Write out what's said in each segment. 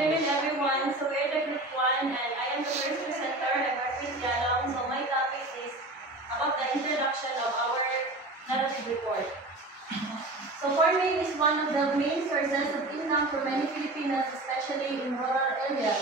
afternoon, everyone. So we're the group 1, and I am the first presenter. I'm Arvin Tialong. So my topic is about the introduction of our narrative report. So farming is one of the main sources of income for many Filipinos, especially in rural areas.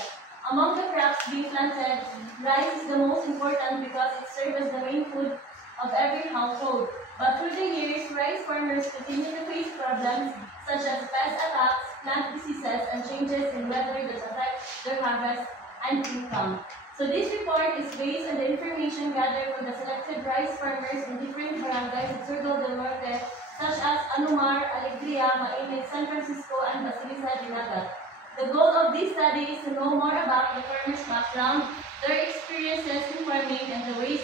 Among the crops being planted, rice is the most important because it serves as the main food of every household. But through the years, rice farmers continue to face problems such as pest attacks, plant diseases, and changes in weather that affect their harvest and income. So this report is based on the information gathered from the selected rice farmers in different barangays in Surigao del Norte, such as Anumar, Alegria, Mainit, San Francisco, and Basilisa, Dinagat. The goal of this study is to know more about the farmers' background, their experiences in farming, and the ways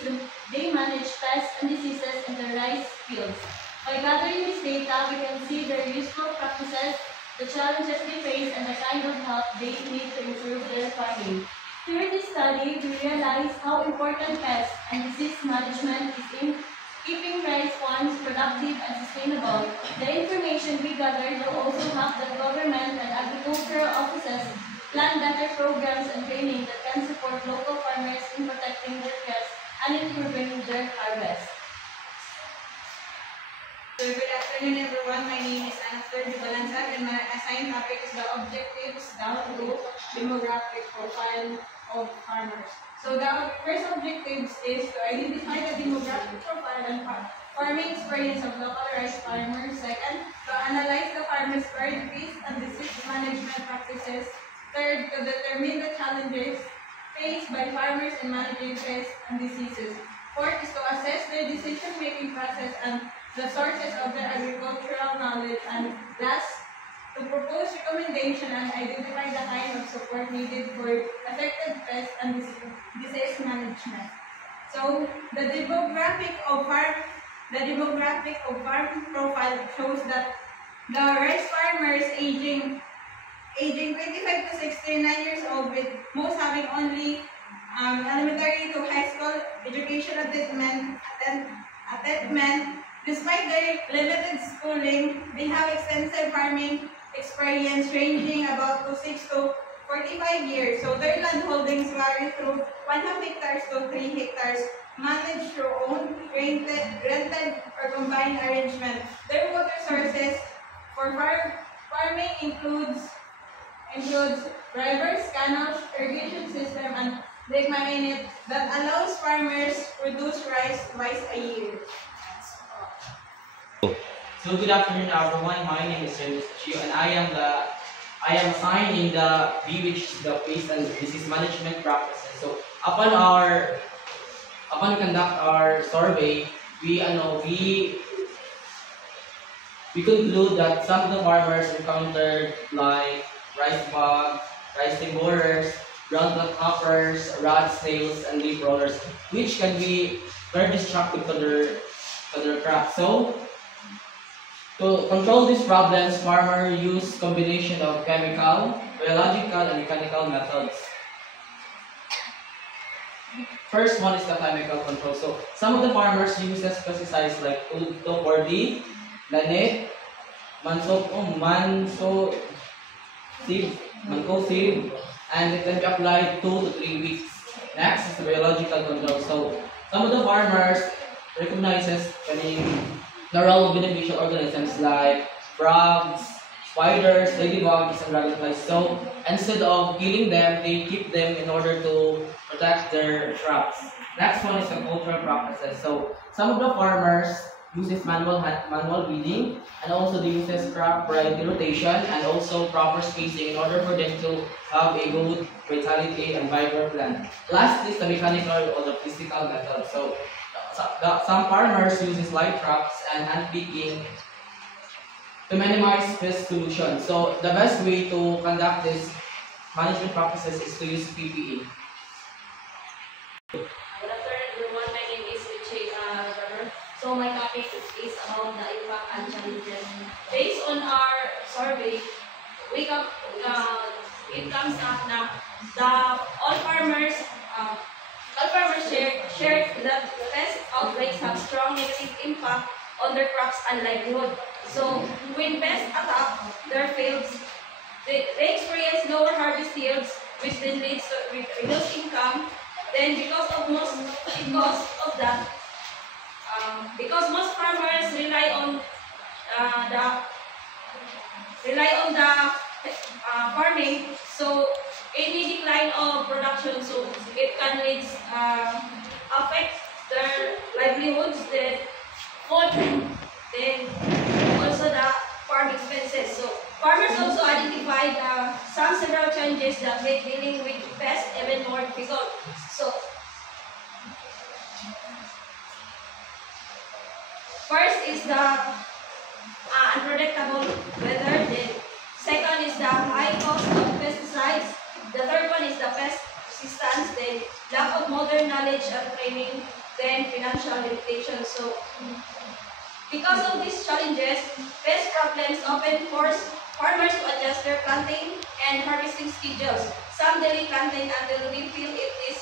they manage pests and diseases in their rice fields. By gathering this data, we can see their useful practices, the challenges they face, and the kind of help they need to improve their farming. Through this study, we realize how important pest and disease management is in keeping rice farms productive and sustainable. The information we gathered will also help the government and agricultural offices plan better programs and training that can support local farmers in protecting their pests and improving their harvest. So good afternoon, everyone. My name is Anastasia Balansag, and my assigned topic is the objectives down to demographic profile of farmers. So the first objectives is to identify the demographic profile and farming experience of local rice farmers. Second, to analyze the farmers' priorities and disease management practices. Third, to determine the challenges faced by farmers in managing pests and diseases. Fourth is to assess their decision-making process and the sources of their agricultural knowledge. And last, to propose recommendation and identify the kind of support needed for effective pest and disease management. So the demographic of farm profile shows that the rice farmers aging 25 to 69 years old, with most having only elementary to high school education attainment. Despite their limited schooling, they have extensive farming experience ranging about to 6 to 45 years. So their land holdings vary through 1.5 hectares to 3 hectares, managed through own, rented, or combined arrangement. Their water sources for farming includes rivers, canals, irrigation system, and Lake Mainit that allows farmers produce rice twice a year. So good afternoon, everyone. My name is James Chio, and I am assigned in the B, which is the pest and disease management practices. So upon conduct our survey, we conclude that some of the farmers encountered like rice bug, rice stem borers, brown hoppers, rat snails, and leaf rollers, which can be very destructive to their crops. So to control these problems, farmers use combination of chemical, biological, and mechanical methods. First one is the chemical control. So some of the farmers use pesticides like 2,4-D, Lanet, Mancozeb, and it can be applied 2 to 3 weeks. Next is the biological control. So some of the farmers recognizes the role of beneficial organisms like frogs, spiders, ladybugs, and dragonflies. So instead of killing them, they keep them in order to protect their crops. Next one is the cultural practices. So some of the farmers uses manual weeding, and also they uses crop variety rotation and also proper spacing in order for them to have a good vitality and vibrant plant. Last is the mechanical or the physical method. So some farmers uses light traps and hand picking to minimize pest pollution. So the best way to conduct this management practices is to use PPE. Good afternoon, everyone. My name is Richie Garber. So my topic is about the impact and challenges. Based on our survey, it comes up that all farmers shared that pest outbreaks have strong negative impact on their crops and livelihood. So when pests attack their fields, they experience lower harvest yields, which then leads to reduced income. Then because of that, because most farmers rely on the farming, so any decline of production, so it can lead affect their livelihoods, then food, then also the farm expenses. So farmers also identified some several challenges that make dealing with pests even more difficult. So first is the unpredictable weather. Then second is the high cost of pesticides. The third one is the pest resistance. Then lack of modern knowledge and training. Then financial limitations. So because of these challenges, pest problems often force farmers to adjust their planting and harvesting schedules. Some delay planting until they feel it is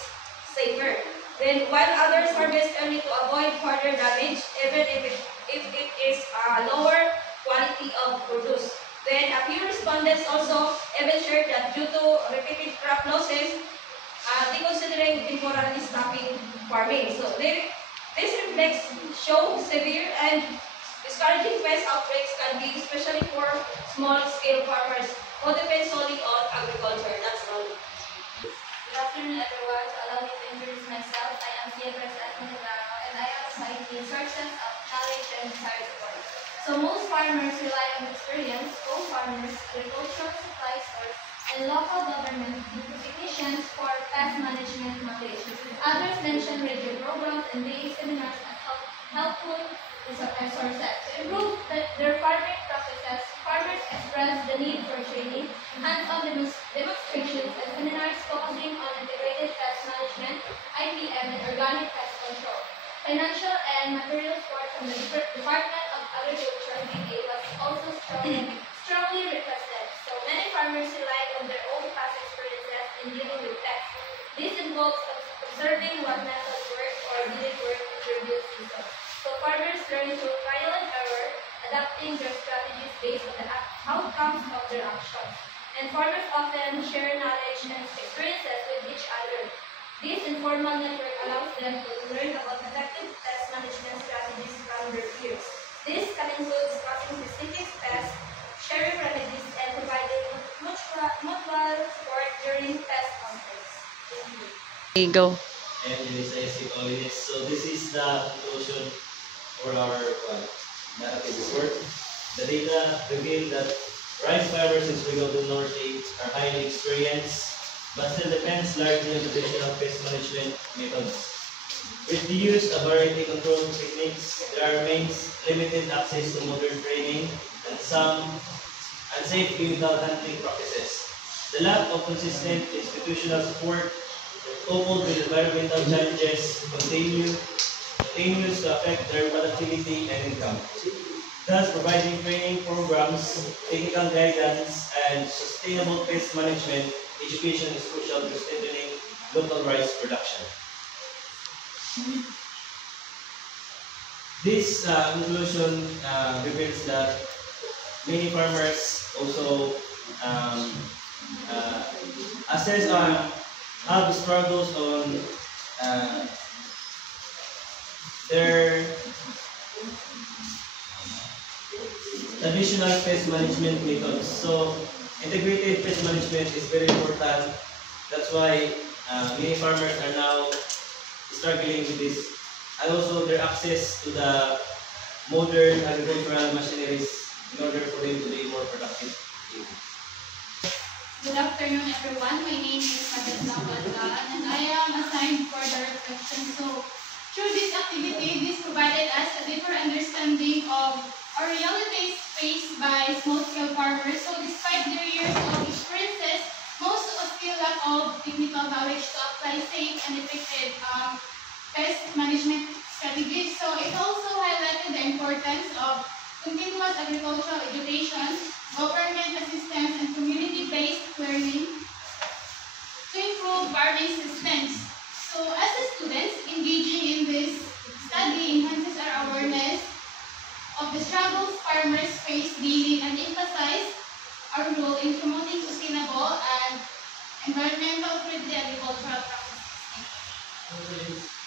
safer. Then while others harvest early to avoid further damage, even if it is lower quality of produce. Then a few respondents also even shared that due to repeated crop losses, they considering temporarily stopping farming. So this reflects show severe and discouraging pest outbreaks can be especially for small-scale farmers who depend solely on agriculture. That's all. Good afternoon, everyone. Allow me to introduce myself. I am Tia Presas Montegrano, and I am citing sources of knowledge and desired support. So most farmers rely on experience, co-farmers, agricultural supply stores, and local government technicians for pest management knowledge. Others mention radio programs and day seminars as helpful sources. To improve their farming practices, farmers express the need for training, hands-on demonstrations, and seminars focusing on integrated pest management, IPM, and organic pest control. Financial and material support from the Department of Agriculture (DA) was also strongly requested. So many farmers rely on their own past experiences in dealing with pests. This involves observing what methods work or didn't work in previous seasons. So farmers learn through trial and error, adapting their strategies based on the outcomes of their actions. And farmers often share knowledge and experiences with each other. This informal network allows them to learn about effective pest management strategies from their peers. This can include discussing specific pests, sharing remedies, and providing mutual support during pest conflicts. Okay, go. And this is Holiness. So this is the conclusion for our narrative report. The data reveal that rice farmers in Surigao del Norte are highly experienced, but still depends largely on traditional pest management methods. With the use of variety control techniques, there remains limited access to modern training and some unsafe chemical handling practices. The lack of consistent institutional support, coupled with environmental challenges, continues to affect their productivity and income. Thus, providing training programs, technical guidance, and sustainable pest management education is crucial to strengthening local rice production. This conclusion reveals that many farmers also have struggles on their traditional pest management methods. So integrated pest management is very important. That's why many farmers are now struggling with this. And also their access to the modern agricultural machineries in order for them to be more productive. Good afternoon, everyone. My name is Matisna Balda, and I am assigned for the reflection. So, through this activity, this provided us a deeper understanding of our realities faced by small-scale farmers. So, despite their years of experiences, most of us still lack of technical knowledge to apply safe and effective pest management strategies. So, it also highlighted the importance of continuous agricultural education, government assistance, and community-based learning to improve farming systems. So as a students, engaging in this study enhances our awareness of the struggles farmers face daily and emphasize our role in promoting and environmental friendly agricultural practices.